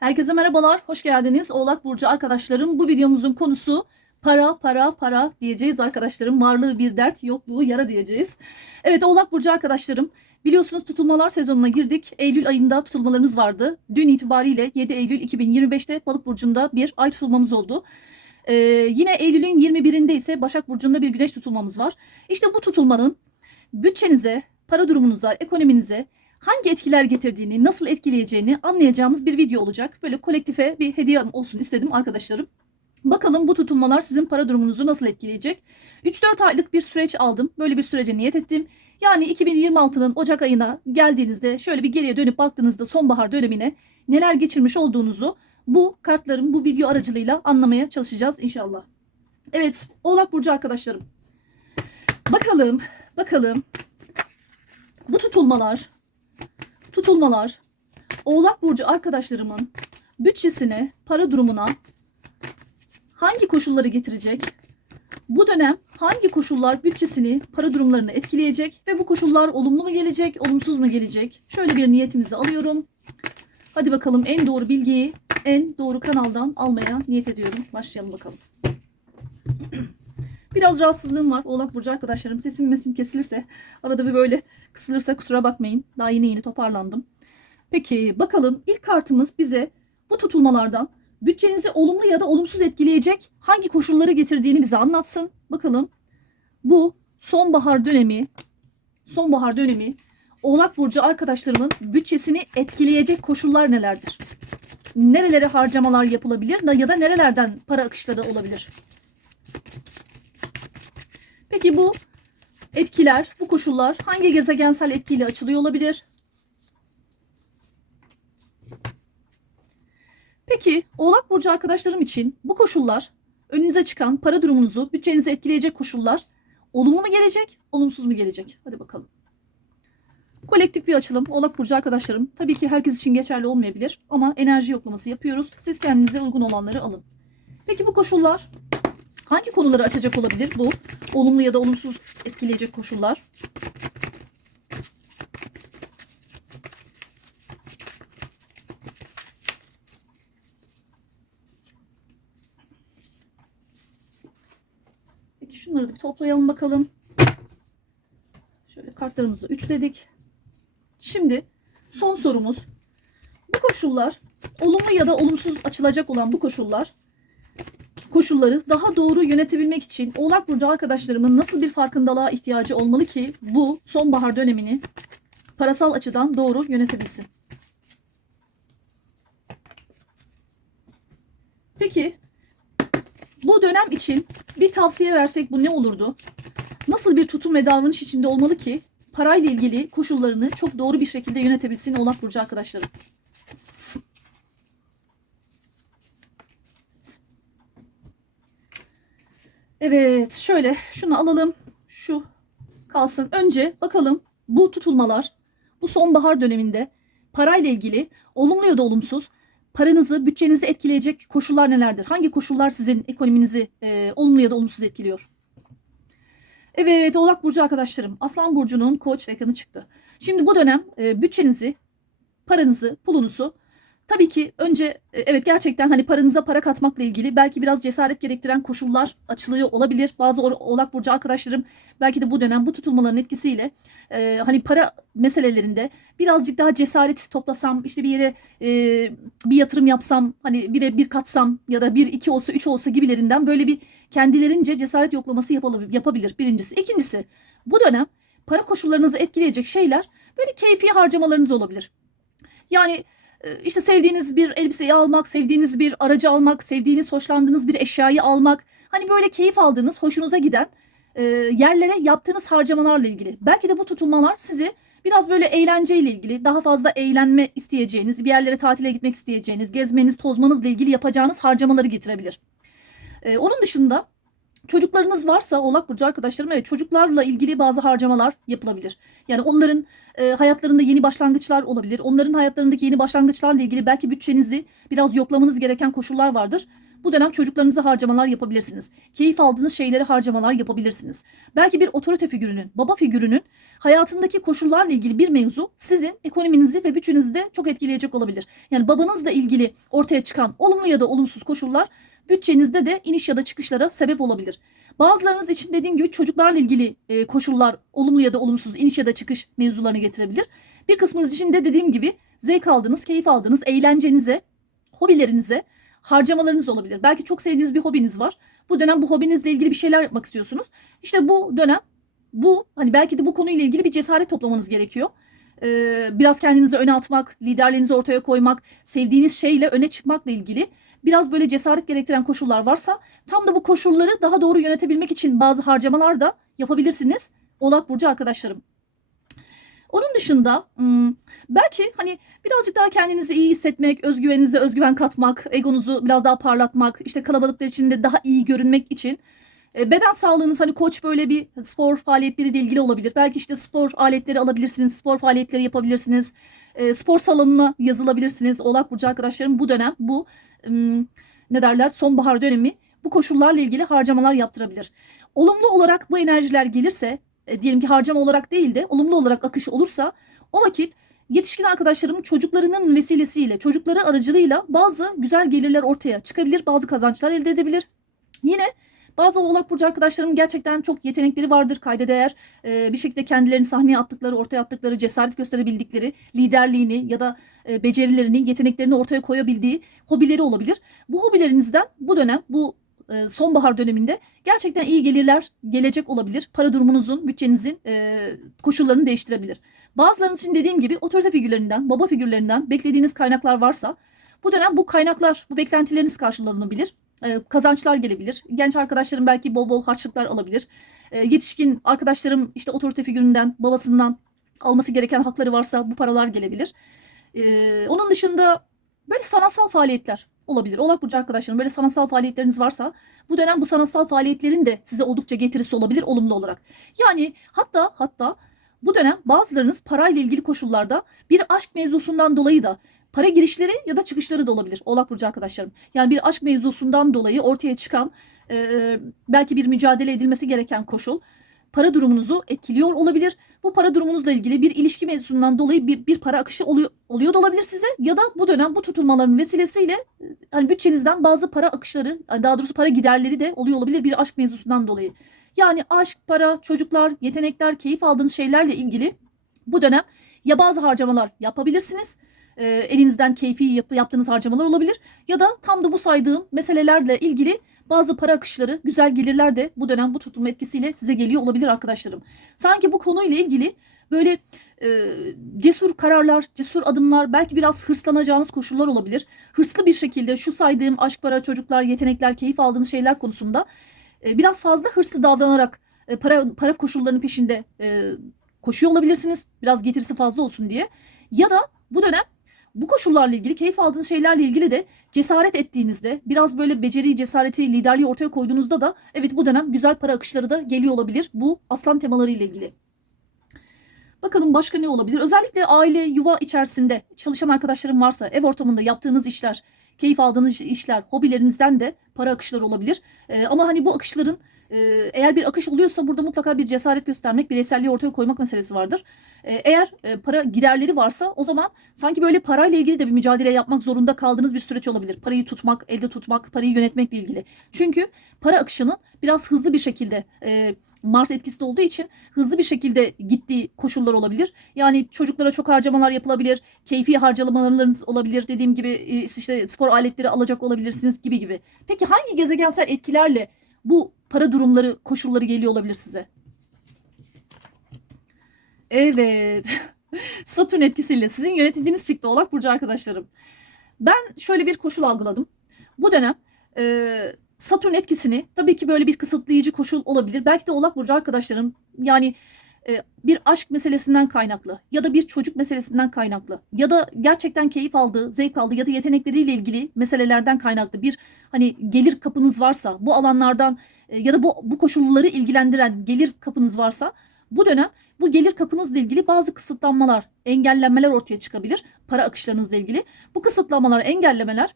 Herkese merhabalar, hoş geldiniz. Oğlak Burcu arkadaşlarım, bu videomuzun konusu para, para, para diyeceğiz arkadaşlarım. Varlığı bir dert, yokluğu yara diyeceğiz. Evet Oğlak Burcu arkadaşlarım, biliyorsunuz tutulmalar sezonuna girdik. Eylül ayında tutulmalarımız vardı. Dün itibariyle 7 Eylül 2025'te Balık Burcu'nda bir ay tutulmamız oldu. Ee, yine Eylül'ün 21'inde ise Başak Burcu'nda bir güneş tutulmamız var. İşte bu tutulmanın bütçenize, para durumunuza, ekonominize hangi etkiler getirdiğini, nasıl etkileyeceğini anlayacağımız bir video olacak. Böyle kolektife bir hediye olsun istedim arkadaşlarım. Bakalım bu tutulmalar sizin para durumunuzu nasıl etkileyecek? 3-4 aylık bir süreç aldım. Böyle bir sürece niyet ettim. Yani 2026'nın Ocak ayına geldiğinizde şöyle bir geriye dönüp baktığınızda sonbahar dönemine neler geçirmiş olduğunuzu bu kartların bu video aracılığıyla anlamaya çalışacağız inşallah. Evet, Oğlak Burcu arkadaşlarım. Bakalım, bakalım. Bu tutulmalar tutulmalar Oğlak Burcu arkadaşlarımın bütçesine, para durumuna hangi koşulları getirecek? Bu dönem hangi koşullar bütçesini, para durumlarını etkileyecek ve bu koşullar olumlu mu gelecek, olumsuz mu gelecek? Şöyle bir niyetinizi alıyorum. Hadi bakalım en doğru bilgiyi en doğru kanaldan almaya niyet ediyorum. Başlayalım bakalım. Biraz rahatsızlığım var. Oğlak Burcu arkadaşlarım sesim mesim kesilirse arada bir böyle kısılırsa kusura bakmayın. Daha yeni yeni toparlandım. Peki bakalım ilk kartımız bize bu tutulmalardan bütçenizi olumlu ya da olumsuz etkileyecek hangi koşulları getirdiğini bize anlatsın. Bakalım bu sonbahar dönemi sonbahar dönemi Oğlak Burcu arkadaşlarımın bütçesini etkileyecek koşullar nelerdir? Nerelere harcamalar yapılabilir ya da nerelerden para akışları olabilir? Peki bu etkiler, bu koşullar hangi gezegensel etkiyle açılıyor olabilir? Peki Oğlak Burcu arkadaşlarım için bu koşullar önünüze çıkan para durumunuzu, bütçenizi etkileyecek koşullar olumlu mu gelecek, olumsuz mu gelecek? Hadi bakalım. Kolektif bir açılım. Oğlak Burcu arkadaşlarım. Tabii ki herkes için geçerli olmayabilir ama enerji yoklaması yapıyoruz. Siz kendinize uygun olanları alın. Peki bu koşullar hangi konuları açacak olabilir bu olumlu ya da olumsuz etkileyecek koşullar? Peki şunları da bir toplayalım bakalım. Şöyle kartlarımızı üçledik. Şimdi son sorumuz. Bu koşullar olumlu ya da olumsuz açılacak olan bu koşullar koşulları daha doğru yönetebilmek için Oğlak Burcu arkadaşlarımın nasıl bir farkındalığa ihtiyacı olmalı ki bu sonbahar dönemini parasal açıdan doğru yönetebilsin? Peki bu dönem için bir tavsiye versek bu ne olurdu? Nasıl bir tutum ve davranış içinde olmalı ki parayla ilgili koşullarını çok doğru bir şekilde yönetebilsin Oğlak Burcu arkadaşlarım? Evet şöyle şunu alalım. Şu kalsın. Önce bakalım bu tutulmalar bu sonbahar döneminde parayla ilgili olumlu ya da olumsuz paranızı, bütçenizi etkileyecek koşullar nelerdir? Hangi koşullar sizin ekonominizi e, olumlu ya da olumsuz etkiliyor? Evet Oğlak Burcu arkadaşlarım Aslan Burcu'nun koç dekanı çıktı. Şimdi bu dönem e, bütçenizi, paranızı, pulunuzu Tabii ki önce e, evet gerçekten hani paranıza para katmakla ilgili belki biraz cesaret gerektiren koşullar açılıyor olabilir. Bazı Oğlak Burcu arkadaşlarım belki de bu dönem bu tutulmaların etkisiyle e, hani para meselelerinde birazcık daha cesaret toplasam işte bir yere e, bir yatırım yapsam hani bire bir katsam ya da bir iki olsa üç olsa gibilerinden böyle bir kendilerince cesaret yoklaması yapabilir, yapabilir birincisi. İkincisi bu dönem para koşullarınızı etkileyecek şeyler böyle keyfi harcamalarınız olabilir. Yani işte sevdiğiniz bir elbiseyi almak, sevdiğiniz bir aracı almak, sevdiğiniz, hoşlandığınız bir eşyayı almak. Hani böyle keyif aldığınız, hoşunuza giden e, yerlere yaptığınız harcamalarla ilgili. Belki de bu tutulmalar sizi biraz böyle eğlenceyle ilgili, daha fazla eğlenme isteyeceğiniz, bir yerlere tatile gitmek isteyeceğiniz, gezmeniz, tozmanızla ilgili yapacağınız harcamaları getirebilir. E, onun dışında Çocuklarınız varsa Oğlak Burcu arkadaşlarım evet çocuklarla ilgili bazı harcamalar yapılabilir. Yani onların e, hayatlarında yeni başlangıçlar olabilir. Onların hayatlarındaki yeni başlangıçlarla ilgili belki bütçenizi biraz yoklamanız gereken koşullar vardır. Bu dönem çocuklarınıza harcamalar yapabilirsiniz. Keyif aldığınız şeyleri harcamalar yapabilirsiniz. Belki bir otorite figürünün, baba figürünün hayatındaki koşullarla ilgili bir mevzu sizin ekonominizi ve bütçenizi de çok etkileyecek olabilir. Yani babanızla ilgili ortaya çıkan olumlu ya da olumsuz koşullar bütçenizde de iniş ya da çıkışlara sebep olabilir. Bazılarınız için dediğim gibi çocuklarla ilgili e, koşullar olumlu ya da olumsuz iniş ya da çıkış mevzularını getirebilir. Bir kısmınız için de dediğim gibi zevk aldığınız, keyif aldığınız, eğlencenize, hobilerinize harcamalarınız olabilir. Belki çok sevdiğiniz bir hobiniz var. Bu dönem bu hobinizle ilgili bir şeyler yapmak istiyorsunuz. İşte bu dönem bu hani belki de bu konuyla ilgili bir cesaret toplamanız gerekiyor. Ee, biraz kendinizi öne atmak, liderliğinizi ortaya koymak, sevdiğiniz şeyle öne çıkmakla ilgili biraz böyle cesaret gerektiren koşullar varsa tam da bu koşulları daha doğru yönetebilmek için bazı harcamalar da yapabilirsiniz. Oğlak Burcu arkadaşlarım. Onun dışında hmm, belki hani birazcık daha kendinizi iyi hissetmek, özgüveninize özgüven katmak, egonuzu biraz daha parlatmak, işte kalabalıklar içinde daha iyi görünmek için e, beden sağlığınız hani koç böyle bir spor faaliyetleriyle ilgili olabilir. Belki işte spor aletleri alabilirsiniz, spor faaliyetleri yapabilirsiniz. E, spor salonuna yazılabilirsiniz. Oğlak Burcu arkadaşlarım bu dönem bu ne derler sonbahar dönemi bu koşullarla ilgili harcamalar yaptırabilir. Olumlu olarak bu enerjiler gelirse e, diyelim ki harcama olarak değil de olumlu olarak akış olursa o vakit yetişkin arkadaşlarımın çocuklarının vesilesiyle, çocukları aracılığıyla bazı güzel gelirler ortaya çıkabilir, bazı kazançlar elde edebilir. Yine bazı Oğlak Burcu arkadaşlarım gerçekten çok yetenekleri vardır, kayda değer. Ee, bir şekilde kendilerini sahneye attıkları, ortaya attıkları, cesaret gösterebildikleri, liderliğini ya da e, becerilerini, yeteneklerini ortaya koyabildiği hobileri olabilir. Bu hobilerinizden bu dönem, bu e, sonbahar döneminde gerçekten iyi gelirler gelecek olabilir. Para durumunuzun, bütçenizin e, koşullarını değiştirebilir. Bazılarınız için dediğim gibi otorite figürlerinden, baba figürlerinden beklediğiniz kaynaklar varsa bu dönem bu kaynaklar, bu beklentileriniz karşılanabilir. E, kazançlar gelebilir. Genç arkadaşlarım belki bol bol harçlıklar alabilir. E, yetişkin arkadaşlarım işte otorite figüründen, babasından alması gereken hakları varsa bu paralar gelebilir. E, onun dışında böyle sanatsal faaliyetler olabilir. Oğlak Burcu arkadaşlarım böyle sanatsal faaliyetleriniz varsa bu dönem bu sanatsal faaliyetlerin de size oldukça getirisi olabilir olumlu olarak. Yani hatta hatta bu dönem bazılarınız parayla ilgili koşullarda bir aşk mevzusundan dolayı da para girişleri ya da çıkışları da olabilir. Oğlak Burcu arkadaşlarım. Yani bir aşk mevzusundan dolayı ortaya çıkan e, belki bir mücadele edilmesi gereken koşul para durumunuzu etkiliyor olabilir. Bu para durumunuzla ilgili bir ilişki mevzusundan dolayı bir, bir para akışı oluyor, oluyor da olabilir size. Ya da bu dönem bu tutulmaların vesilesiyle e, hani bütçenizden bazı para akışları daha doğrusu para giderleri de oluyor olabilir bir aşk mevzusundan dolayı. Yani aşk, para, çocuklar, yetenekler, keyif aldığınız şeylerle ilgili bu dönem ya bazı harcamalar yapabilirsiniz. E, elinizden keyfi yap, yaptığınız harcamalar olabilir. Ya da tam da bu saydığım meselelerle ilgili bazı para akışları, güzel gelirler de bu dönem bu tutulma etkisiyle size geliyor olabilir arkadaşlarım. Sanki bu konuyla ilgili böyle e, cesur kararlar, cesur adımlar, belki biraz hırslanacağınız koşullar olabilir. Hırslı bir şekilde şu saydığım aşk, para, çocuklar, yetenekler, keyif aldığınız şeyler konusunda e, biraz fazla hırslı davranarak e, para para koşullarının peşinde e, koşuyor olabilirsiniz. Biraz getirisi fazla olsun diye. Ya da bu dönem bu koşullarla ilgili, keyif aldığınız şeylerle ilgili de cesaret ettiğinizde, biraz böyle beceri, cesareti, liderliği ortaya koyduğunuzda da evet bu dönem güzel para akışları da geliyor olabilir. Bu aslan temaları ile ilgili. Bakalım başka ne olabilir? Özellikle aile, yuva içerisinde çalışan arkadaşlarım varsa, ev ortamında yaptığınız işler, keyif aldığınız işler, hobilerinizden de para akışları olabilir. Ee, ama hani bu akışların eğer bir akış oluyorsa burada mutlaka bir cesaret göstermek, bireyselliği ortaya koymak meselesi vardır. E, eğer e, para giderleri varsa o zaman sanki böyle parayla ilgili de bir mücadele yapmak zorunda kaldığınız bir süreç olabilir. Parayı tutmak, elde tutmak, parayı yönetmekle ilgili. Çünkü para akışının biraz hızlı bir şekilde e, Mars etkisi olduğu için hızlı bir şekilde gittiği koşullar olabilir. Yani çocuklara çok harcamalar yapılabilir, keyfi harcamalarınız olabilir. Dediğim gibi e, işte spor aletleri alacak olabilirsiniz gibi gibi. Peki hangi gezegensel etkilerle bu para durumları, koşulları geliyor olabilir size? Evet. Satürn etkisiyle sizin yöneticiniz çıktı Oğlak Burcu arkadaşlarım. Ben şöyle bir koşul algıladım. Bu dönem e, Satürn etkisini tabii ki böyle bir kısıtlayıcı koşul olabilir. Belki de Oğlak Burcu arkadaşlarım yani bir aşk meselesinden kaynaklı ya da bir çocuk meselesinden kaynaklı ya da gerçekten keyif aldığı, zevk aldığı ya da yetenekleriyle ilgili meselelerden kaynaklı bir hani gelir kapınız varsa bu alanlardan e, ya da bu, bu koşulları ilgilendiren gelir kapınız varsa bu dönem bu gelir kapınızla ilgili bazı kısıtlanmalar, engellenmeler ortaya çıkabilir para akışlarınızla ilgili. Bu kısıtlamalar, engellemeler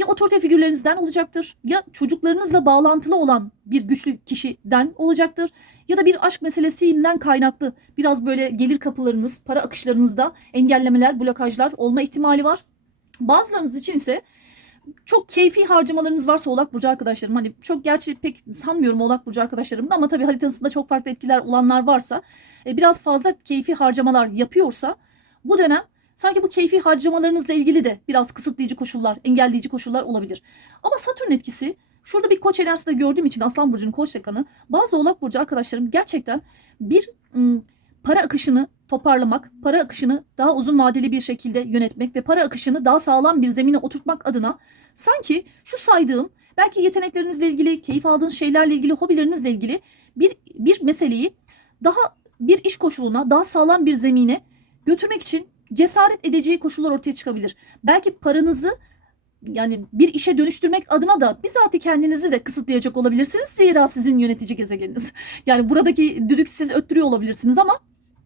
ya otorite figürlerinizden olacaktır ya çocuklarınızla bağlantılı olan bir güçlü kişiden olacaktır ya da bir aşk meselesinden kaynaklı biraz böyle gelir kapılarınız, para akışlarınızda engellemeler, blokajlar olma ihtimali var. Bazılarınız için ise çok keyfi harcamalarınız varsa Oğlak Burcu arkadaşlarım hani çok gerçi pek sanmıyorum Oğlak Burcu arkadaşlarımda ama tabii haritasında çok farklı etkiler olanlar varsa e, biraz fazla keyfi harcamalar yapıyorsa bu dönem sanki bu keyfi harcamalarınızla ilgili de biraz kısıtlayıcı koşullar, engelleyici koşullar olabilir. Ama Satürn etkisi şurada bir koç enerjisi de gördüğüm için Aslan Burcu'nun koç dekanı bazı Oğlak Burcu arkadaşlarım gerçekten bir ım, para akışını toparlamak, para akışını daha uzun vadeli bir şekilde yönetmek ve para akışını daha sağlam bir zemine oturtmak adına sanki şu saydığım belki yeteneklerinizle ilgili, keyif aldığınız şeylerle ilgili, hobilerinizle ilgili bir bir meseleyi daha bir iş koşuluna, daha sağlam bir zemine götürmek için cesaret edeceği koşullar ortaya çıkabilir. Belki paranızı yani bir işe dönüştürmek adına da bizatihi kendinizi de kısıtlayacak olabilirsiniz. Zira sizin yönetici gezegeniniz. Yani buradaki düdük siz öttürüyor olabilirsiniz ama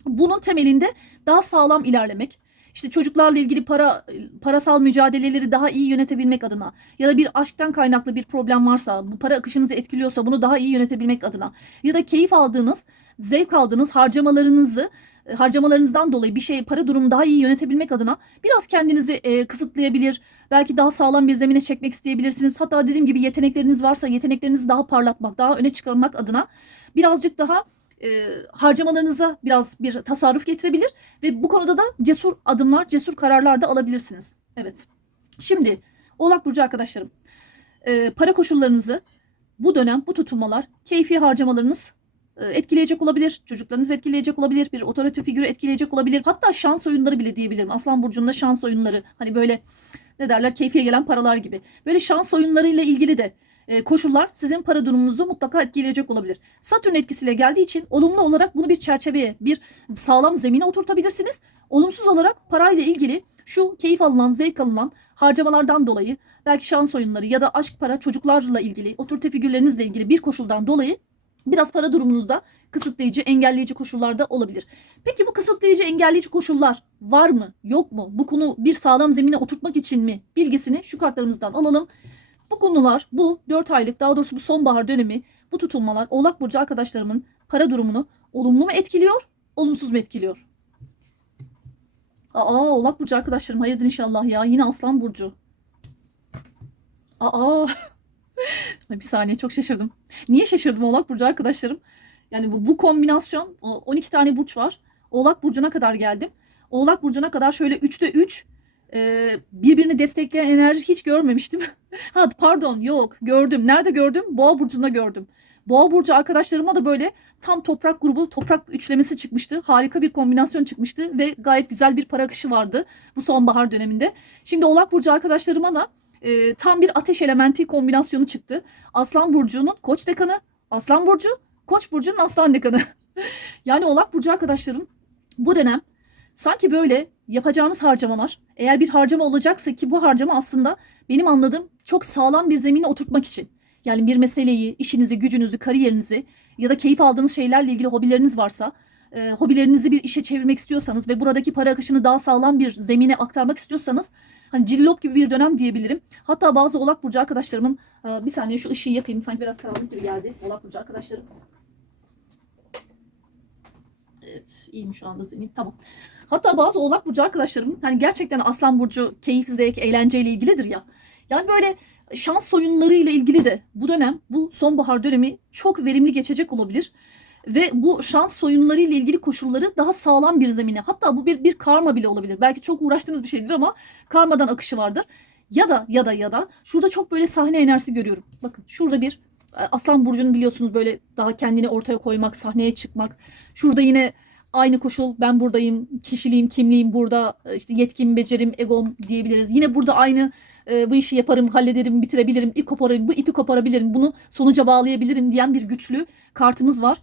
bunun temelinde daha sağlam ilerlemek, işte çocuklarla ilgili para parasal mücadeleleri daha iyi yönetebilmek adına ya da bir aşktan kaynaklı bir problem varsa, bu para akışınızı etkiliyorsa bunu daha iyi yönetebilmek adına ya da keyif aldığınız, zevk aldığınız harcamalarınızı e, harcamalarınızdan dolayı bir şey para durumu daha iyi yönetebilmek adına biraz kendinizi e, kısıtlayabilir. Belki daha sağlam bir zemine çekmek isteyebilirsiniz. Hatta dediğim gibi yetenekleriniz varsa yeteneklerinizi daha parlatmak, daha öne çıkarmak adına birazcık daha e, harcamalarınıza biraz bir tasarruf getirebilir ve bu konuda da cesur adımlar, cesur kararlar da alabilirsiniz. Evet. Şimdi Oğlak Burcu arkadaşlarım, e, para koşullarınızı bu dönem bu tutulmalar keyfi harcamalarınız e, etkileyecek olabilir. Çocuklarınız etkileyecek olabilir. Bir otorite figürü etkileyecek olabilir. Hatta şans oyunları bile diyebilirim. Aslan Burcu'nda şans oyunları hani böyle ne derler keyfiye gelen paralar gibi. Böyle şans oyunlarıyla ilgili de koşullar sizin para durumunuzu mutlaka etkileyecek olabilir. Satürn etkisiyle geldiği için olumlu olarak bunu bir çerçeveye, bir sağlam zemine oturtabilirsiniz. Olumsuz olarak parayla ilgili şu keyif alınan, zevk alınan harcamalardan dolayı belki şans oyunları ya da aşk para çocuklarla ilgili, otorite figürlerinizle ilgili bir koşuldan dolayı biraz para durumunuzda kısıtlayıcı, engelleyici koşullarda olabilir. Peki bu kısıtlayıcı, engelleyici koşullar var mı, yok mu? Bu konu bir sağlam zemine oturtmak için mi? Bilgisini şu kartlarımızdan alalım. Bu konular, bu 4 aylık, daha doğrusu bu sonbahar dönemi, bu tutulmalar Oğlak Burcu arkadaşlarımın para durumunu olumlu mu etkiliyor, olumsuz mu etkiliyor? Aa, Oğlak Burcu arkadaşlarım hayırdır inşallah ya. Yine Aslan Burcu. Aa, bir saniye çok şaşırdım. Niye şaşırdım Oğlak Burcu arkadaşlarım? Yani bu, bu kombinasyon o 12 tane burç var. Oğlak Burcu'na kadar geldim. Oğlak Burcu'na kadar şöyle 3'te 3 e, birbirini destekleyen enerji hiç görmemiştim. ha pardon yok gördüm. Nerede gördüm? Boğa Burcu'nda gördüm. Boğa Burcu arkadaşlarıma da böyle tam toprak grubu, toprak üçlemesi çıkmıştı. Harika bir kombinasyon çıkmıştı ve gayet güzel bir para akışı vardı bu sonbahar döneminde. Şimdi Oğlak Burcu arkadaşlarıma da e, tam bir ateş elementi kombinasyonu çıktı. Aslan Burcu'nun koç dekanı, Aslan Burcu, Koç Burcu'nun aslan dekanı. yani Oğlak Burcu arkadaşlarım bu dönem sanki böyle yapacağınız harcamalar eğer bir harcama olacaksa ki bu harcama aslında benim anladığım çok sağlam bir zemine oturtmak için. Yani bir meseleyi, işinizi, gücünüzü, kariyerinizi ya da keyif aldığınız şeylerle ilgili hobileriniz varsa e, hobilerinizi bir işe çevirmek istiyorsanız ve buradaki para akışını daha sağlam bir zemine aktarmak istiyorsanız hani cillop gibi bir dönem diyebilirim. Hatta bazı Oğlak Burcu arkadaşlarımın e, bir saniye şu ışığı yakayım sanki biraz karanlık gibi geldi Oğlak Burcu arkadaşlarım. Evet iyiyim şu anda zemin tamam. Hatta bazı Oğlak Burcu arkadaşlarım hani gerçekten Aslan Burcu keyif, zevk, eğlenceyle ilgilidir ya. Yani böyle şans oyunlarıyla ilgili de bu dönem, bu sonbahar dönemi çok verimli geçecek olabilir. Ve bu şans oyunları ile ilgili koşulları daha sağlam bir zemine. Hatta bu bir, bir karma bile olabilir. Belki çok uğraştığınız bir şeydir ama karmadan akışı vardır. Ya da ya da ya da şurada çok böyle sahne enerjisi görüyorum. Bakın şurada bir e, Aslan Burcu'nun biliyorsunuz böyle daha kendini ortaya koymak, sahneye çıkmak. Şurada yine aynı koşul ben buradayım, kişiliğim, kimliğim burada, e, işte yetkim, becerim, egom diyebiliriz. Yine burada aynı e, bu işi yaparım, hallederim, bitirebilirim, ip koparırım, bu ipi koparabilirim, bunu sonuca bağlayabilirim diyen bir güçlü kartımız var.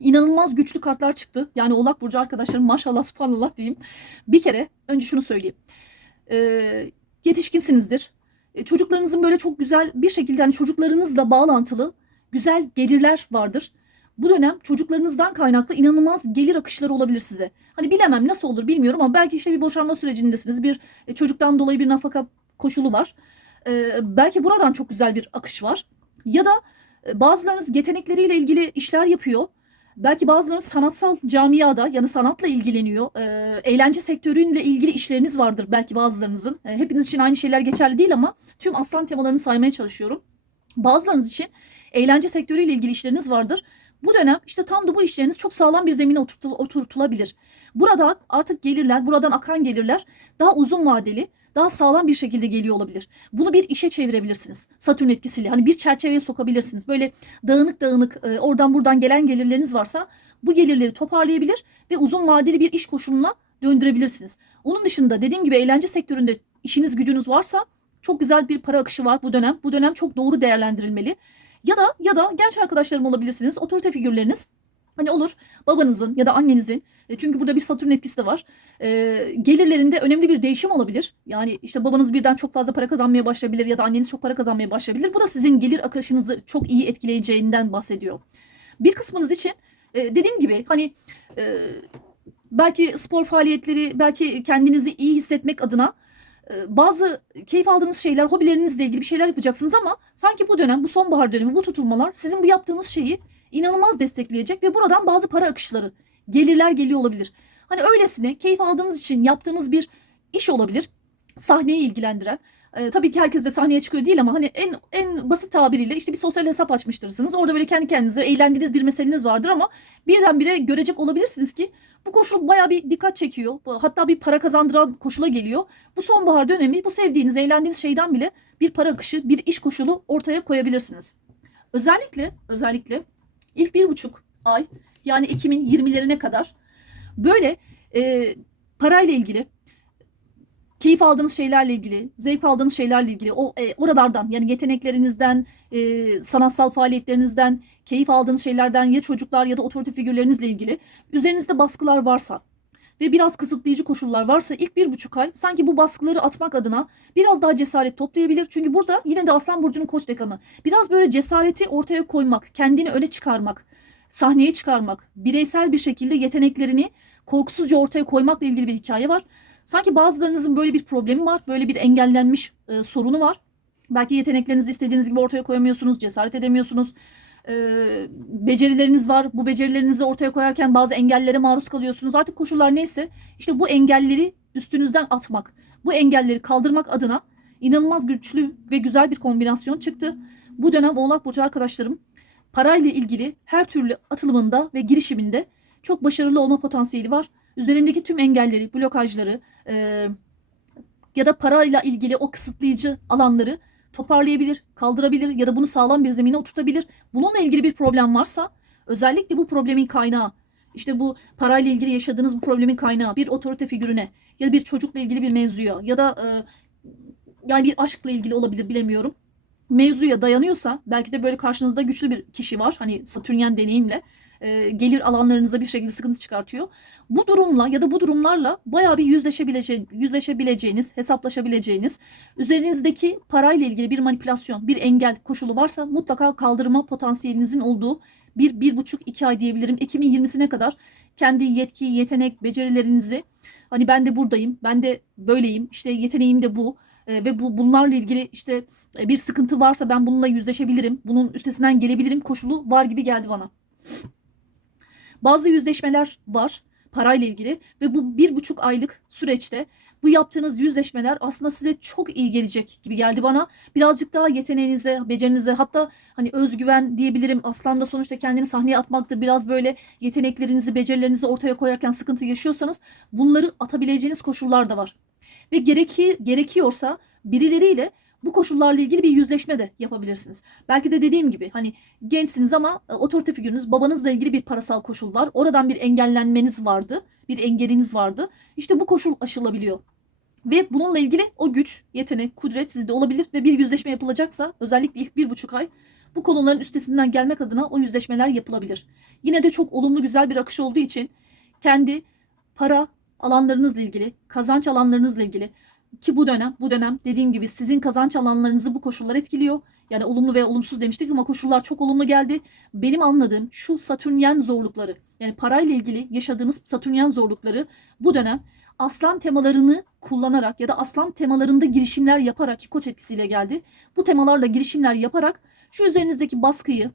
İnanılmaz güçlü kartlar çıktı. Yani Oğlak Burcu arkadaşlarım maşallah subhanallah diyeyim. Bir kere önce şunu söyleyeyim. Ee, yetişkinsinizdir. E, çocuklarınızın böyle çok güzel bir şekilde hani çocuklarınızla bağlantılı güzel gelirler vardır. Bu dönem çocuklarınızdan kaynaklı inanılmaz gelir akışları olabilir size. Hani bilemem nasıl olur bilmiyorum ama belki işte bir boşanma sürecindesiniz. Bir e, çocuktan dolayı bir nafaka koşulu var. e, belki buradan çok güzel bir akış var. Ya da e, bazılarınız yetenekleriyle ilgili işler yapıyor. Belki bazılarınız sanatsal camiada yani sanatla ilgileniyor. E, eğlence sektörüyle ilgili işleriniz vardır belki bazılarınızın. E, hepiniz için aynı şeyler geçerli değil ama tüm aslan temalarını saymaya çalışıyorum. Bazılarınız için eğlence sektörüyle ilgili işleriniz vardır. Bu dönem işte tam da bu işleriniz çok sağlam bir zemine oturtul- oturtulabilir. Burada artık gelirler, buradan akan gelirler daha uzun vadeli, daha sağlam bir şekilde geliyor olabilir. Bunu bir işe çevirebilirsiniz. Satürn etkisiyle. Hani bir çerçeveye sokabilirsiniz. Böyle dağınık dağınık e, oradan buradan gelen gelirleriniz varsa bu gelirleri toparlayabilir ve uzun vadeli bir iş koşuluna döndürebilirsiniz. Onun dışında dediğim gibi eğlence sektöründe işiniz gücünüz varsa çok güzel bir para akışı var bu dönem. Bu dönem çok doğru değerlendirilmeli. Ya da ya da genç arkadaşlarım olabilirsiniz. Otorite figürleriniz. Hani olur babanızın ya da annenizin e, çünkü burada bir satürn etkisi de var. E, gelirlerinde önemli bir değişim olabilir. Yani işte babanız birden çok fazla para kazanmaya başlayabilir ya da anneniz çok para kazanmaya başlayabilir. Bu da sizin gelir akışınızı çok iyi etkileyeceğinden bahsediyor. Bir kısmınız için e, dediğim gibi hani e, belki spor faaliyetleri, belki kendinizi iyi hissetmek adına bazı keyif aldığınız şeyler, hobilerinizle ilgili bir şeyler yapacaksınız ama sanki bu dönem, bu sonbahar dönemi, bu tutulmalar sizin bu yaptığınız şeyi inanılmaz destekleyecek ve buradan bazı para akışları, gelirler geliyor olabilir. Hani öylesine keyif aldığınız için yaptığınız bir iş olabilir. Sahneyi ilgilendiren. Ee, tabii ki herkes de sahneye çıkıyor değil ama hani en en basit tabiriyle işte bir sosyal hesap açmıştırsınız. Orada böyle kendi kendinize eğlendiğiniz bir meseleniz vardır ama birdenbire görecek olabilirsiniz ki bu koşul bayağı bir dikkat çekiyor. Hatta bir para kazandıran koşula geliyor. Bu sonbahar dönemi bu sevdiğiniz, eğlendiğiniz şeyden bile bir para akışı, bir iş koşulu ortaya koyabilirsiniz. Özellikle, özellikle ilk bir buçuk ay yani Ekim'in 20'lerine kadar böyle e, parayla ilgili keyif aldığınız şeylerle ilgili, zevk aldığınız şeylerle ilgili o e, oralardan yani yeteneklerinizden, e, sanatsal faaliyetlerinizden, keyif aldığınız şeylerden ya çocuklar ya da otorite figürlerinizle ilgili üzerinizde baskılar varsa ve biraz kısıtlayıcı koşullar varsa ilk bir buçuk ay sanki bu baskıları atmak adına biraz daha cesaret toplayabilir. Çünkü burada yine de Aslan Burcu'nun koç dekanı biraz böyle cesareti ortaya koymak, kendini öne çıkarmak, sahneye çıkarmak, bireysel bir şekilde yeteneklerini korkusuzca ortaya koymakla ilgili bir hikaye var. Sanki bazılarınızın böyle bir problemi var, böyle bir engellenmiş e, sorunu var. Belki yeteneklerinizi istediğiniz gibi ortaya koyamıyorsunuz, cesaret edemiyorsunuz. E, becerileriniz var. Bu becerilerinizi ortaya koyarken bazı engellere maruz kalıyorsunuz. Artık koşullar neyse işte bu engelleri üstünüzden atmak, bu engelleri kaldırmak adına inanılmaz güçlü ve güzel bir kombinasyon çıktı. Bu dönem Oğlak Burcu arkadaşlarım parayla ilgili her türlü atılımında ve girişiminde çok başarılı olma potansiyeli var. Üzerindeki tüm engelleri, blokajları e, ya da parayla ilgili o kısıtlayıcı alanları toparlayabilir, kaldırabilir ya da bunu sağlam bir zemine oturtabilir. Bununla ilgili bir problem varsa özellikle bu problemin kaynağı işte bu parayla ilgili yaşadığınız bu problemin kaynağı bir otorite figürüne ya da bir çocukla ilgili bir mevzuya ya da e, yani bir aşkla ilgili olabilir bilemiyorum. Mevzuya dayanıyorsa belki de böyle karşınızda güçlü bir kişi var hani satürnyen deneyimle e, gelir alanlarınıza bir şekilde sıkıntı çıkartıyor. Bu durumla ya da bu durumlarla bayağı bir yüzleşebilece yüzleşebileceğiniz, hesaplaşabileceğiniz, üzerinizdeki parayla ilgili bir manipülasyon, bir engel koşulu varsa mutlaka kaldırma potansiyelinizin olduğu bir, bir buçuk, iki ay diyebilirim. Ekim'in 20'sine kadar kendi yetki, yetenek, becerilerinizi hani ben de buradayım, ben de böyleyim, işte yeteneğim de bu e, ve bu bunlarla ilgili işte e, bir sıkıntı varsa ben bununla yüzleşebilirim, bunun üstesinden gelebilirim koşulu var gibi geldi bana. Bazı yüzleşmeler var parayla ilgili ve bu bir buçuk aylık süreçte bu yaptığınız yüzleşmeler aslında size çok iyi gelecek gibi geldi bana. Birazcık daha yeteneğinize, becerinize hatta hani özgüven diyebilirim. Aslında sonuçta kendini sahneye atmaktır. Biraz böyle yeteneklerinizi, becerilerinizi ortaya koyarken sıkıntı yaşıyorsanız bunları atabileceğiniz koşullar da var. Ve gereki, gerekiyorsa birileriyle bu koşullarla ilgili bir yüzleşme de yapabilirsiniz. Belki de dediğim gibi hani gençsiniz ama e, otorite figürünüz babanızla ilgili bir parasal koşul var. Oradan bir engellenmeniz vardı. Bir engeliniz vardı. İşte bu koşul aşılabiliyor. Ve bununla ilgili o güç, yetenek, kudret sizde olabilir ve bir yüzleşme yapılacaksa özellikle ilk bir buçuk ay bu konuların üstesinden gelmek adına o yüzleşmeler yapılabilir. Yine de çok olumlu güzel bir akış olduğu için kendi para alanlarınızla ilgili, kazanç alanlarınızla ilgili ki bu dönem, bu dönem dediğim gibi sizin kazanç alanlarınızı bu koşullar etkiliyor. Yani olumlu ve olumsuz demiştik ama koşullar çok olumlu geldi. Benim anladığım şu satürnyen zorlukları yani parayla ilgili yaşadığınız satürnyen zorlukları bu dönem aslan temalarını kullanarak ya da aslan temalarında girişimler yaparak ki koç etkisiyle geldi. Bu temalarla girişimler yaparak şu üzerinizdeki baskıyı,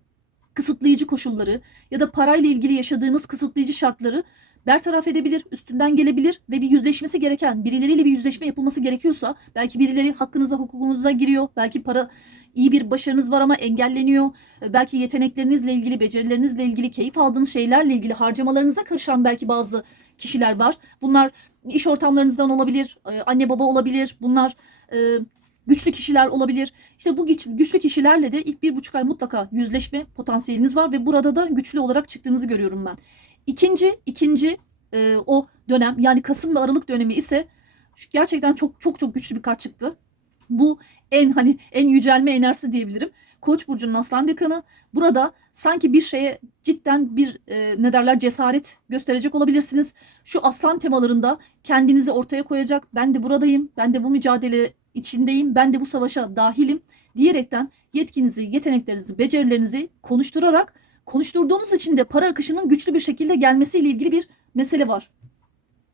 kısıtlayıcı koşulları ya da parayla ilgili yaşadığınız kısıtlayıcı şartları bertaraf edebilir, üstünden gelebilir ve bir yüzleşmesi gereken, birileriyle bir yüzleşme yapılması gerekiyorsa belki birileri hakkınıza, hukukunuza giriyor. Belki para iyi bir başarınız var ama engelleniyor. E, Belki yeteneklerinizle ilgili, becerilerinizle ilgili, keyif aldığınız şeylerle ilgili harcamalarınıza karışan belki bazı kişiler var. Bunlar iş ortamlarınızdan olabilir, e, anne baba olabilir. Bunlar e, güçlü kişiler olabilir. İşte bu güç- güçlü kişilerle de ilk bir buçuk ay mutlaka yüzleşme potansiyeliniz var ve burada da güçlü olarak çıktığınızı görüyorum ben. İkinci, ikinci e, o dönem yani Kasım ve Aralık dönemi ise gerçekten çok çok çok güçlü bir kart çıktı. Bu en hani en yücelme enerjisi diyebilirim. Koç burcunun aslan dekanı burada sanki bir şeye cidden bir e, ne derler cesaret gösterecek olabilirsiniz. Şu aslan temalarında kendinizi ortaya koyacak. Ben de buradayım. Ben de bu mücadele içindeyim. Ben de bu savaşa dahilim diyerekten yetkinizi, yeteneklerinizi, becerilerinizi konuşturarak konuşturduğunuz için de para akışının güçlü bir şekilde gelmesiyle ilgili bir mesele var.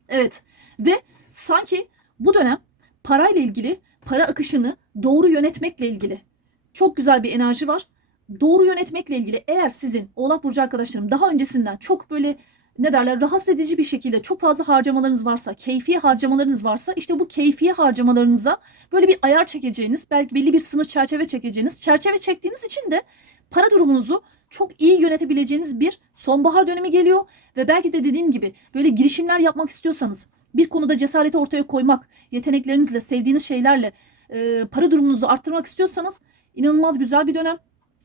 Evet ve sanki bu dönem parayla ilgili para akışını doğru yönetmekle ilgili çok güzel bir enerji var. Doğru yönetmekle ilgili eğer sizin Oğlak Burcu arkadaşlarım daha öncesinden çok böyle ne derler rahatsız edici bir şekilde çok fazla harcamalarınız varsa, keyfi harcamalarınız varsa işte bu keyfi harcamalarınıza böyle bir ayar çekeceğiniz, belki belli bir sınır çerçeve çekeceğiniz, çerçeve çektiğiniz için de para durumunuzu çok iyi yönetebileceğiniz bir sonbahar dönemi geliyor ve belki de dediğim gibi böyle girişimler yapmak istiyorsanız, bir konuda cesareti ortaya koymak, yeteneklerinizle, sevdiğiniz şeylerle e, para durumunuzu arttırmak istiyorsanız inanılmaz güzel bir dönem.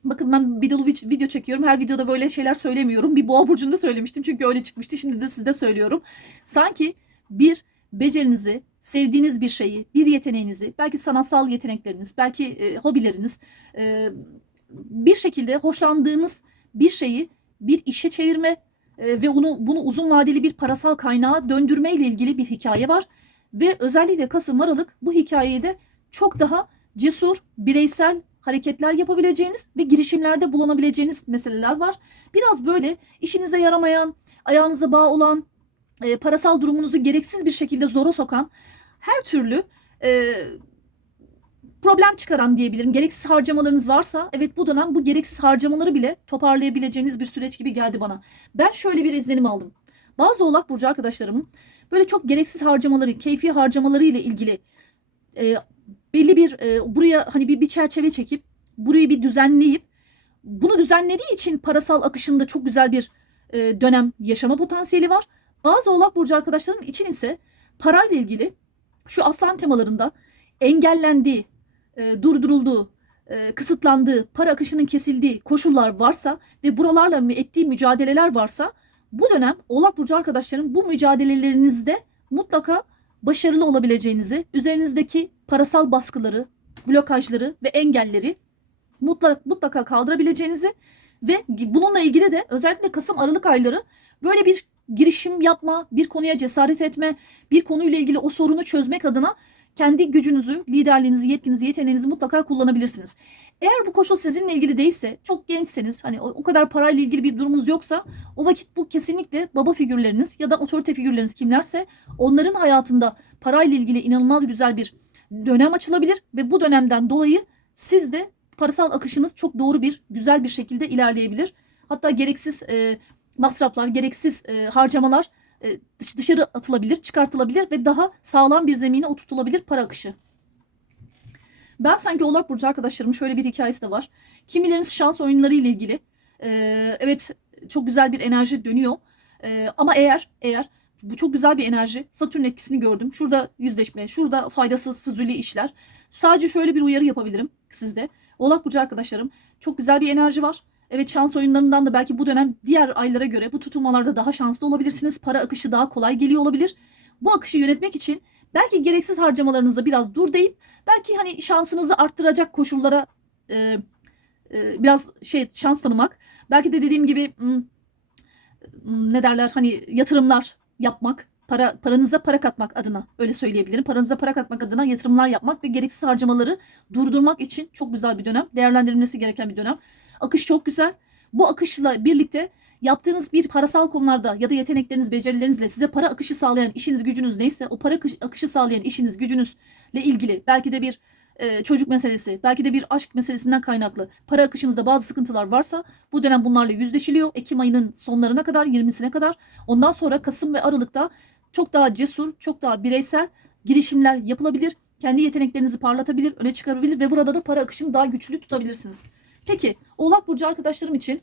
Bakın ben bir dolu vid- video çekiyorum. Her videoda böyle şeyler söylemiyorum. Bir boğa burcunda söylemiştim çünkü öyle çıkmıştı. Şimdi de sizde söylüyorum. Sanki bir becerinizi, sevdiğiniz bir şeyi, bir yeteneğinizi, belki sanatsal yetenekleriniz, belki e, hobileriniz, e, bir şekilde hoşlandığınız bir şeyi bir işe çevirme e, ve onu bunu uzun vadeli bir parasal kaynağa döndürme ile ilgili bir hikaye var. Ve özellikle Kasım Aralık bu hikayede çok daha cesur, bireysel hareketler yapabileceğiniz ve girişimlerde bulunabileceğiniz meseleler var. Biraz böyle işinize yaramayan, ayağınıza bağ olan, e, parasal durumunuzu gereksiz bir şekilde zora sokan her türlü e, problem çıkaran diyebilirim. Gereksiz harcamalarınız varsa evet bu dönem bu gereksiz harcamaları bile toparlayabileceğiniz bir süreç gibi geldi bana. Ben şöyle bir izlenim aldım. Bazı Oğlak Burcu arkadaşlarımın böyle çok gereksiz harcamaları, keyfi harcamaları ile ilgili e, belli bir e, buraya hani bir, bir çerçeve çekip burayı bir düzenleyip bunu düzenlediği için parasal akışında çok güzel bir e, dönem yaşama potansiyeli var. Bazı Oğlak Burcu arkadaşlarım için ise parayla ilgili şu aslan temalarında engellendiği, e, durdurulduğu, e, kısıtlandığı, para akışının kesildiği koşullar varsa ve buralarla mü- ettiği mücadeleler varsa bu dönem Oğlak Burcu arkadaşlarım bu mücadelelerinizde mutlaka başarılı olabileceğinizi, üzerinizdeki parasal baskıları, blokajları ve engelleri mutlaka, mutlaka kaldırabileceğinizi ve bununla ilgili de özellikle Kasım Aralık ayları böyle bir girişim yapma, bir konuya cesaret etme, bir konuyla ilgili o sorunu çözmek adına kendi gücünüzü, liderliğinizi, yetkinizi, yeteneğinizi mutlaka kullanabilirsiniz. Eğer bu koşul sizinle ilgili değilse, çok gençseniz, hani o, kadar parayla ilgili bir durumunuz yoksa o vakit bu kesinlikle baba figürleriniz ya da otorite figürleriniz kimlerse onların hayatında parayla ilgili inanılmaz güzel bir dönem açılabilir ve bu dönemden dolayı siz de parasal akışınız çok doğru bir, güzel bir şekilde ilerleyebilir. Hatta gereksiz e, masraflar, gereksiz e, harcamalar dışarı atılabilir, çıkartılabilir ve daha sağlam bir zemine oturtulabilir para akışı. Ben sanki Oğlak Burcu arkadaşlarımın şöyle bir hikayesi de var. Kimileriniz şans oyunları ile ilgili. e, evet çok güzel bir enerji dönüyor. E, ama eğer eğer bu çok güzel bir enerji. Satürn etkisini gördüm. Şurada yüzleşme, şurada faydasız fuzuli işler. Sadece şöyle bir uyarı yapabilirim sizde. Oğlak Burcu arkadaşlarım çok güzel bir enerji var. Evet şans oyunlarından da belki bu dönem diğer aylara göre bu tutulmalarda daha şanslı olabilirsiniz. Para akışı daha kolay geliyor olabilir. Bu akışı yönetmek için belki gereksiz harcamalarınıza biraz dur deyip belki hani şansınızı arttıracak koşullara e, e, biraz şey şans tanımak. Belki de dediğim gibi hmm, hmm, ne derler hani yatırımlar yapmak, para paranıza para katmak adına öyle söyleyebilirim. Paranıza para katmak adına yatırımlar yapmak ve gereksiz harcamaları durdurmak için çok güzel bir dönem. Değerlendirilmesi gereken bir dönem. Akış çok güzel. Bu akışla birlikte yaptığınız bir parasal konularda ya da yetenekleriniz, becerilerinizle size para akışı sağlayan işiniz, gücünüz neyse o para akış- akışı sağlayan işiniz, gücünüzle ilgili belki de bir e, çocuk meselesi, belki de bir aşk meselesinden kaynaklı para akışınızda bazı sıkıntılar varsa bu dönem bunlarla yüzleşiliyor. Ekim ayının sonlarına kadar, 20'sine kadar. Ondan sonra Kasım ve Aralık'ta çok daha cesur, çok daha bireysel girişimler yapılabilir. Kendi yeteneklerinizi parlatabilir, öne çıkarabilir ve burada da para akışını daha güçlü tutabilirsiniz. Peki, Oğlak Burcu arkadaşlarım için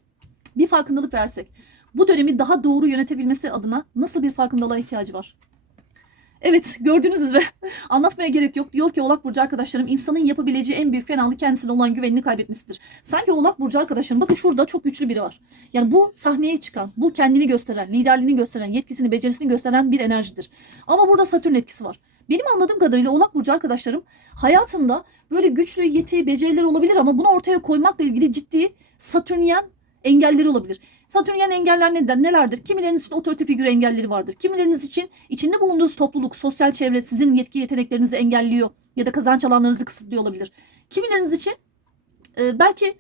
bir farkındalık versek. Bu dönemi daha doğru yönetebilmesi adına nasıl bir farkındalığa ihtiyacı var? Evet gördüğünüz üzere anlatmaya gerek yok. Diyor ki Oğlak Burcu arkadaşlarım insanın yapabileceği en büyük fenalık kendisine olan güvenini kaybetmesidir. Sanki Oğlak Burcu arkadaşlarım bakın şurada çok güçlü biri var. Yani bu sahneye çıkan, bu kendini gösteren, liderliğini gösteren, yetkisini, becerisini gösteren bir enerjidir. Ama burada Satürn etkisi var. Benim anladığım kadarıyla Oğlak Burcu arkadaşlarım hayatında böyle güçlü yeti, beceriler olabilir ama bunu ortaya koymakla ilgili ciddi Satürnyen engelleri olabilir. Satürnyen engeller neden nelerdir? Kimileriniz için otorite figürü engelleri vardır. Kimileriniz için içinde bulunduğunuz topluluk, sosyal çevre sizin yetki yeteneklerinizi engelliyor ya da kazanç alanlarınızı kısıtlıyor olabilir. Kimileriniz için e, belki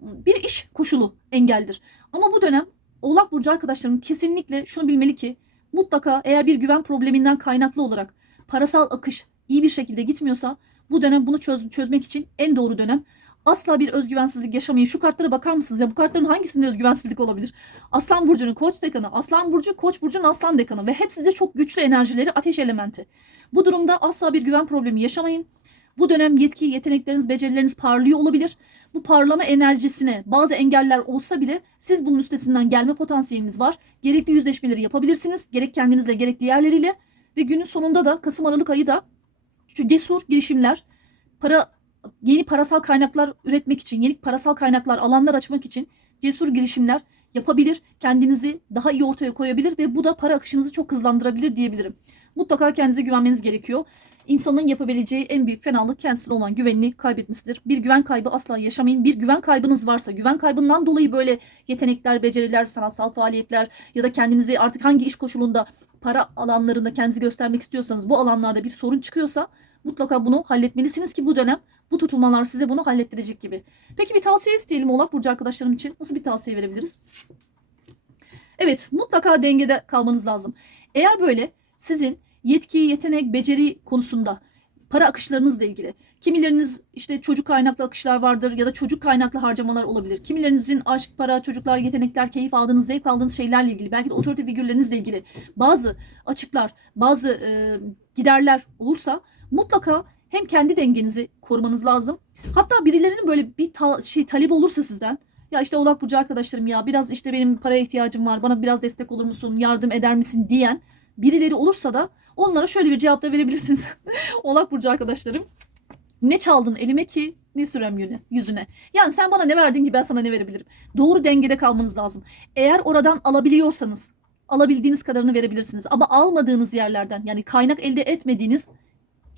bir iş koşulu engeldir. Ama bu dönem Oğlak Burcu arkadaşlarım kesinlikle şunu bilmeli ki mutlaka eğer bir güven probleminden kaynaklı olarak parasal akış iyi bir şekilde gitmiyorsa bu dönem bunu çöz- çözmek için en doğru dönem. Asla bir özgüvensizlik yaşamayın. Şu kartlara bakar mısınız? Ya bu kartların hangisinde özgüvensizlik olabilir? Aslan Burcu'nun Koç dekanı, Aslan Burcu, Koç Burcu'nun Aslan dekanı ve hepsi de çok güçlü enerjileri ateş elementi. Bu durumda asla bir güven problemi yaşamayın. Bu dönem yetki, yetenekleriniz, becerileriniz parlıyor olabilir. Bu parlama enerjisine bazı engeller olsa bile siz bunun üstesinden gelme potansiyeliniz var. Gerekli yüzleşmeleri yapabilirsiniz. Gerek kendinizle gerek diğerleriyle. Ve günün sonunda da Kasım Aralık ayı da şu cesur girişimler, para yeni parasal kaynaklar üretmek için, yeni parasal kaynaklar, alanlar açmak için cesur girişimler yapabilir. Kendinizi daha iyi ortaya koyabilir ve bu da para akışınızı çok hızlandırabilir diyebilirim. Mutlaka kendinize güvenmeniz gerekiyor. İnsanın yapabileceği en büyük fenalık kendisine olan güvenini kaybetmesidir. Bir güven kaybı asla yaşamayın. Bir güven kaybınız varsa, güven kaybından dolayı böyle yetenekler, beceriler, sanatsal faaliyetler ya da kendinizi artık hangi iş koşulunda para alanlarında kendinizi göstermek istiyorsanız bu alanlarda bir sorun çıkıyorsa mutlaka bunu halletmelisiniz ki bu dönem bu tutulmalar size bunu hallettirecek gibi. Peki bir tavsiye isteyelim Oğlak Burcu arkadaşlarım için. Nasıl bir tavsiye verebiliriz? Evet mutlaka dengede kalmanız lazım. Eğer böyle sizin yetki, yetenek, beceri konusunda para akışlarınızla ilgili. Kimileriniz işte çocuk kaynaklı akışlar vardır ya da çocuk kaynaklı harcamalar olabilir. Kimilerinizin aşk, para, çocuklar, yetenekler, keyif aldığınız, zevk aldığınız şeylerle ilgili. Belki de otorite figürlerinizle ilgili bazı açıklar, bazı e, giderler olursa mutlaka hem kendi dengenizi korumanız lazım. Hatta birilerinin böyle bir ta- şey talep olursa sizden ya işte Oğlak Burcu arkadaşlarım ya biraz işte benim paraya ihtiyacım var bana biraz destek olur musun yardım eder misin diyen birileri olursa da onlara şöyle bir cevap da verebilirsiniz. Oğlak Burcu arkadaşlarım ne çaldın elime ki ne sürem yüzüne. Yani sen bana ne verdin ki ben sana ne verebilirim. Doğru dengede kalmanız lazım. Eğer oradan alabiliyorsanız alabildiğiniz kadarını verebilirsiniz. Ama almadığınız yerlerden yani kaynak elde etmediğiniz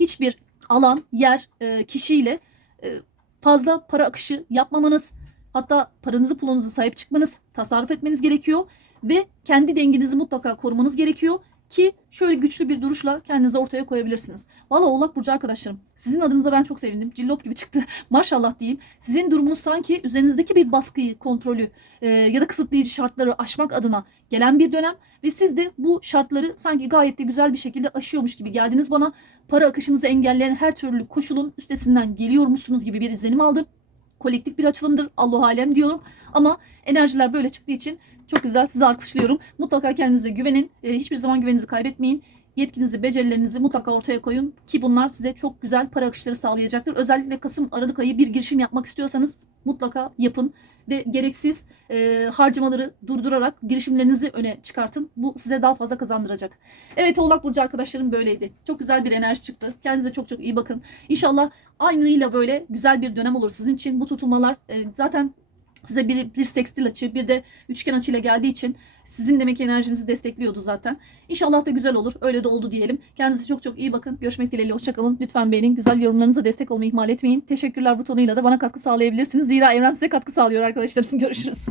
hiçbir alan, yer, e, kişiyle e, fazla para akışı yapmamanız, hatta paranızı pulunuzu sahip çıkmanız, tasarruf etmeniz gerekiyor ve kendi dengenizi mutlaka korumanız gerekiyor ki şöyle güçlü bir duruşla kendinizi ortaya koyabilirsiniz. Valla Oğlak Burcu arkadaşlarım sizin adınıza ben çok sevindim. Cillop gibi çıktı. Maşallah diyeyim. Sizin durumunuz sanki üzerinizdeki bir baskıyı, kontrolü e, ya da kısıtlayıcı şartları aşmak adına gelen bir dönem ve siz de bu şartları sanki gayet de güzel bir şekilde aşıyormuş gibi geldiniz bana. Para akışınızı engelleyen her türlü koşulun üstesinden geliyormuşsunuz gibi bir izlenim aldım. Kolektif bir açılımdır. Allah alem diyorum. Ama enerjiler böyle çıktığı için çok güzel. Sizi alkışlıyorum. Mutlaka kendinize güvenin. E, hiçbir zaman güveninizi kaybetmeyin. Yetkinizi, becerilerinizi mutlaka ortaya koyun ki bunlar size çok güzel para akışları sağlayacaktır. Özellikle Kasım Aralık ayı bir girişim yapmak istiyorsanız mutlaka yapın ve gereksiz e, harcamaları durdurarak girişimlerinizi öne çıkartın. Bu size daha fazla kazandıracak. Evet Oğlak Burcu arkadaşlarım böyleydi. Çok güzel bir enerji çıktı. Kendinize çok çok iyi bakın. İnşallah aynıyla böyle güzel bir dönem olur sizin için. Bu tutulmalar e, zaten size bir, bir sekstil açı bir de üçgen açıyla geldiği için sizin demek enerjinizi destekliyordu zaten. İnşallah da güzel olur. Öyle de oldu diyelim. Kendinize çok çok iyi bakın. Görüşmek dileğiyle. Hoşçakalın. Lütfen beğenin. Güzel yorumlarınıza destek olmayı ihmal etmeyin. Teşekkürler butonuyla da bana katkı sağlayabilirsiniz. Zira evren size katkı sağlıyor arkadaşlarım. Görüşürüz.